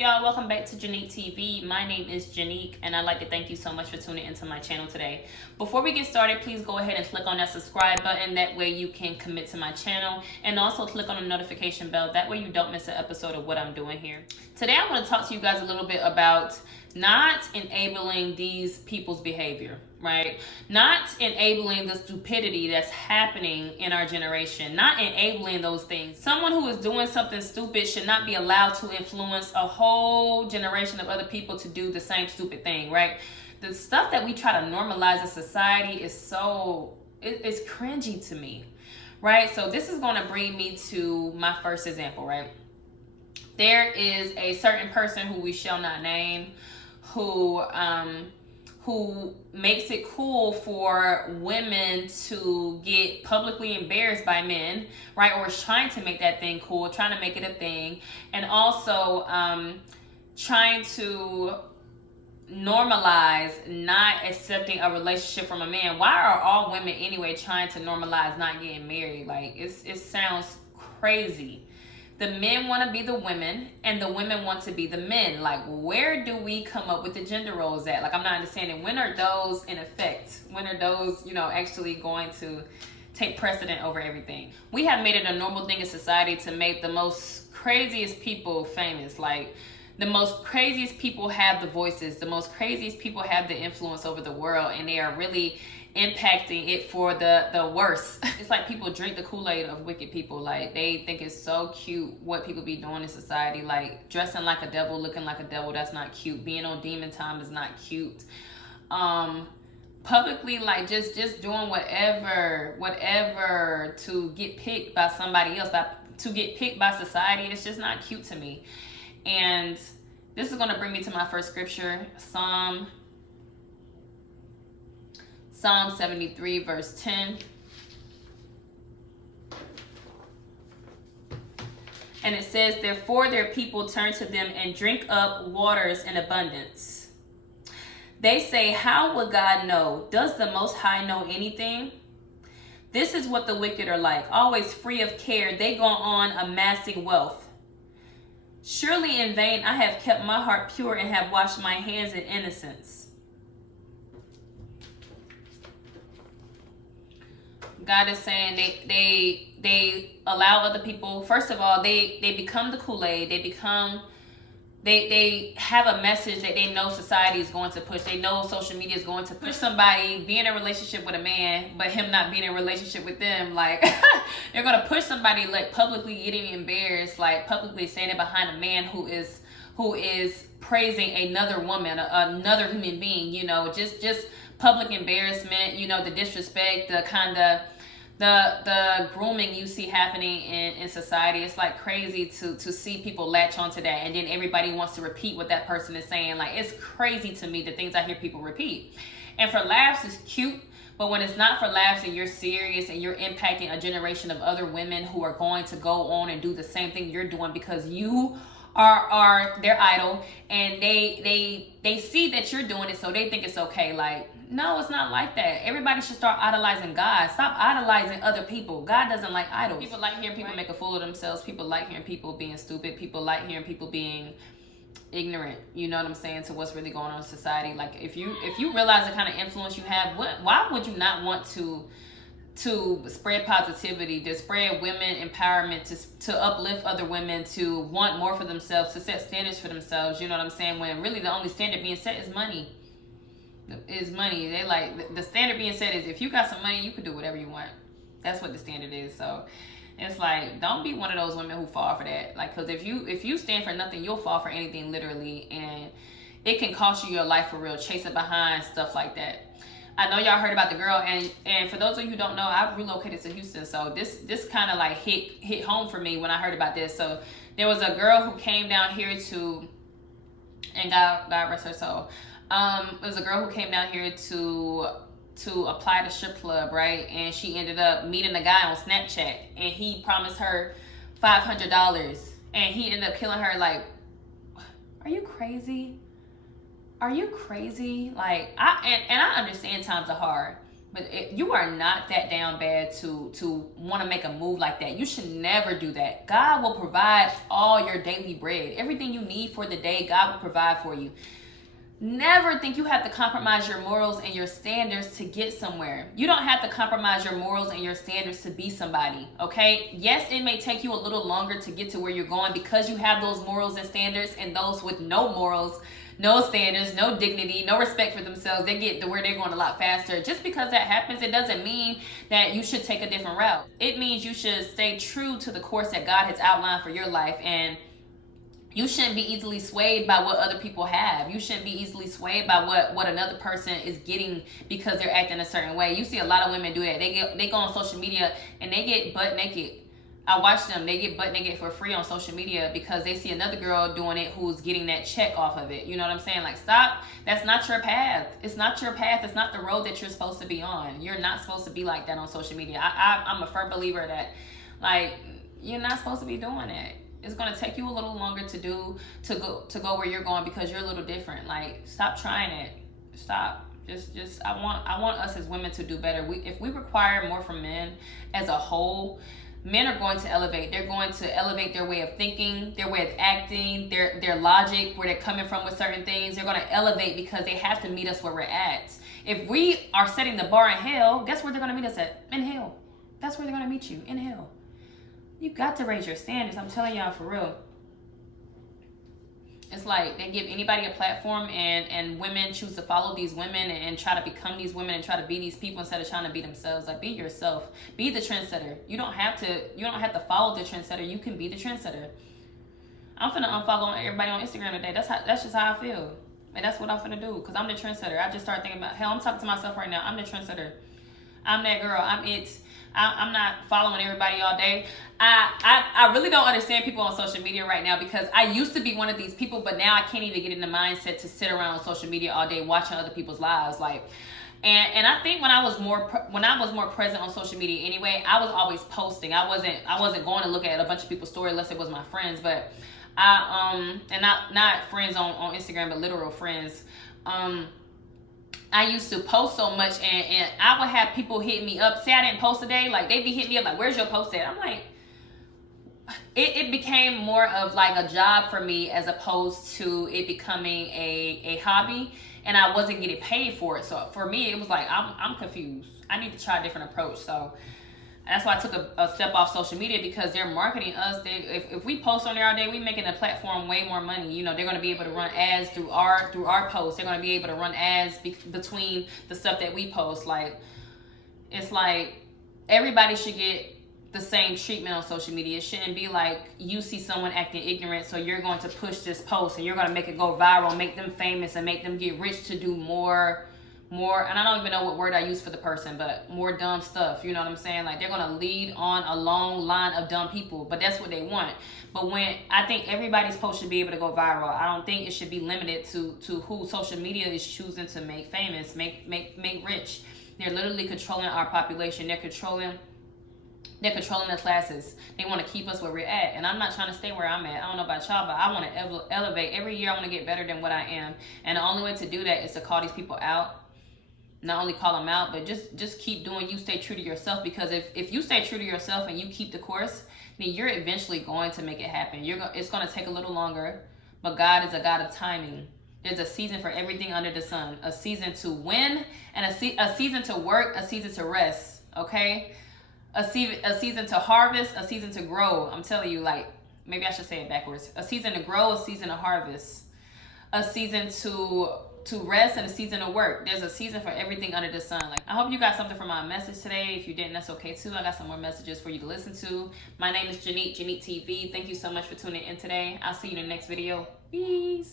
y'all? Welcome back to Janique TV. My name is Janique, and I'd like to thank you so much for tuning into my channel today. Before we get started, please go ahead and click on that subscribe button. That way you can commit to my channel, and also click on the notification bell. That way you don't miss an episode of what I'm doing here. Today I want to talk to you guys a little bit about not enabling these people's behavior, right? Not enabling the stupidity that's happening in our generation, not enabling those things. Someone who is doing something stupid should not be allowed to influence a whole generation of other people to do the same stupid thing, right? The stuff that we try to normalize in society is it's cringy to me, right? So this is going to bring me to my first example, right? There is a certain person who we shall not name who makes it cool for women to get publicly embarrassed by men, right? Or is trying to make that thing cool, trying to make it a thing, and also trying to normalize not accepting a relationship from a man. Why are all women anyway trying to normalize not getting married? Like, it sounds crazy. The men want to be the women, and the women want to be the men. Like, where do we come up with the gender roles at? Like, I'm not understanding. When are those in effect? When are those, actually going to take precedent over everything? We have made it a normal thing in society to make the most craziest people famous. Like, the most craziest people have the voices. The most craziest people have the influence over the world, and they are really impacting it for the worst. It's like people drink the Kool-Aid of wicked people. Like, they think it's so cute what people be doing in society, like dressing like a devil, looking like a devil. That's not cute. Being on demon time is not cute. Publicly, like just doing whatever to get picked by somebody else, to get picked by society. It's just not cute to me. And this is going to bring me to my first scripture, Psalm 73 verse 10. And it says, therefore their people turn to them and drink up waters in abundance. They say, how would God know? Does the Most High know anything? This is what the wicked are like, always free of care. They go on amassing wealth. Surely in vain I have kept my heart pure and have washed my hands in innocence. God is saying they allow other people. First of all, they become the Kool-Aid. They have a message that they know society is going to push. They know social media is going to push somebody be in a relationship with a man, but him not being in a relationship with them. Like, they're gonna push somebody, like, publicly getting embarrassed, like publicly standing behind a man who is praising another woman, another human being. Just public embarrassment. The disrespect, the kind of the grooming you see happening in society. It's like crazy to see people latch onto that, and then everybody wants to repeat what that person is saying. Like, it's crazy to me the things I hear people repeat. And for laughs, it's cute, but when it's not for laughs and you're serious and you're impacting a generation of other women who are going to go on and do the same thing you're doing because you are their idol, and they see that you're doing it, so they think it's okay. Like, no, it's not like that. Everybody should start idolizing God. Stop idolizing other people. God doesn't like idols. People like hearing people make a fool of themselves. People like hearing people being stupid. People like hearing people being ignorant, you know what I'm saying, to what's really going on in society. Like, if you realize the kind of influence you have, why would you not want to spread positivity, to spread women empowerment, to uplift other women, to want more for themselves, to set standards for themselves, you know what I'm saying, when really the only standard being set is money. They like, the standard being set is, if you got some money, you can do whatever you want. That's what the standard is. So it's like, don't be one of those women who fall for that. Like, because if you stand for nothing, you'll fall for anything, literally, and it can cost you your life for real, chasing behind stuff like that. I know y'all heard about the girl, and for those of you who don't know, I've relocated to Houston, so this kind of like hit home for me when I heard about this. So there was a girl who came down here and God rest her soul. It was a girl who came down here to apply to strip club, right? And she ended up meeting a guy on Snapchat, and he promised her $500, and he ended up killing her. Like, are you crazy? Are you crazy? Like, I understand times are hard, But you are not that down bad to want to make a move like that. You should never do that. God will provide all your daily bread. Everything you need for the day, God will provide for you. Never think you have to compromise your morals and your standards to get somewhere. You don't have to compromise your morals and your standards to be somebody, okay? Yes, it may take you a little longer to get to where you're going because you have those morals and standards, and those with no morals, no standards, no dignity, no respect for themselves, they get to where they're going a lot faster. Just because that happens, it doesn't mean that you should take a different route. It means you should stay true to the course that God has outlined for your life, and you shouldn't be easily swayed by what other people have. You shouldn't be easily swayed by what another person is getting because they're acting a certain way. You see a lot of women do that. They go on social media and they get butt naked. I watch them. They get butt naked for free on social media because they see another girl doing it who's getting that check off of it. You know what I'm saying? Like, stop. That's not your path. It's not your path. It's not the road that you're supposed to be on. You're not supposed to be like that on social media. I'm a firm believer that, like, you're not supposed to be doing that. It's gonna take you a little longer to go where you're going because you're a little different. Like, stop trying it. Stop. Just I want us as women to do better. If we require more from men as a whole, men are going to elevate. They're going to elevate their way of thinking, their way of acting, their logic, where they're coming from with certain things. They're gonna elevate because they have to meet us where we're at. If we are setting the bar in hell, guess where they're gonna meet us at? In hell. That's where they're gonna meet you, in hell. You got to raise your standards. I'm telling y'all, for real. It's like they give anybody a platform, and women choose to follow these women and try to become these women and try to be these people instead of trying to be themselves. Like, be yourself. Be the trendsetter. You don't have to follow the trendsetter. You can be the trendsetter. I'm finna unfollow everybody on Instagram today. That's just how I feel. And that's what I'm finna do, because I'm the trendsetter. I just started thinking about, hell, I'm talking to myself right now. I'm the trendsetter. I'm that girl. I'm it. I'm not following everybody all day. I really don't understand people on social media right now, because I used to be one of these people, but now I can't even get in the mindset to sit around on social media all day watching other people's lives. Like, and I think when I was more present on social media anyway, I was always posting. I wasn't going to look at a bunch of people's story unless it was my friends, but and not friends on Instagram, but literal friends. I used to post so much, and I would have people hit me up, say I didn't post today, like they'd be hitting me up like, where's your post at? I'm like, it became more of like a job for me as opposed to it becoming a hobby, and I wasn't getting paid for it. So for me, it was like, I'm confused. I need to try a different approach. So that's why I took a step off social media, because they're marketing us. If we post on there all day, we making the platform way more money. You know, they're going to be able to run ads through our posts. They're going to be able to run ads between the stuff that we post. Like, it's like everybody should get the same treatment on social media. It shouldn't be like you see someone acting ignorant, so you're going to push this post and you're going to make it go viral, make them famous, and make them get rich to do more, and I don't even know what word I use for the person, but more dumb stuff. You know what I'm saying? Like, they're going to lead on a long line of dumb people, but that's what they want. But when I think everybody's post should be able to go viral, I don't think it should be limited to who social media is choosing to make famous, make rich. They're literally controlling our population. They're controlling the classes. They want to keep us where we're at. And I'm not trying to stay where I'm at. I don't know about y'all, but I want to elevate. Every year I want to get better than what I am. And the only way to do that is to call these people out. Not only call them out, but just keep doing you. Stay true to yourself, because if you stay true to yourself and you keep the course, then you're eventually going to make it happen. It's going to take a little longer, but God is a God of timing. There's a season for everything under the sun. A season to win, and a season to work, a season to rest, okay? A season to harvest, a season to grow. I'm telling you, like, maybe I should say it backwards. A season to grow, a season to harvest. A season to rest, and a season to work. There's a season for everything under the sun. Like, I hope you got something from my message today. If you didn't, that's okay too. I got some more messages for you to listen to. My name is Janique TV. Thank you so much for tuning in today. I'll see you in the next video. Peace.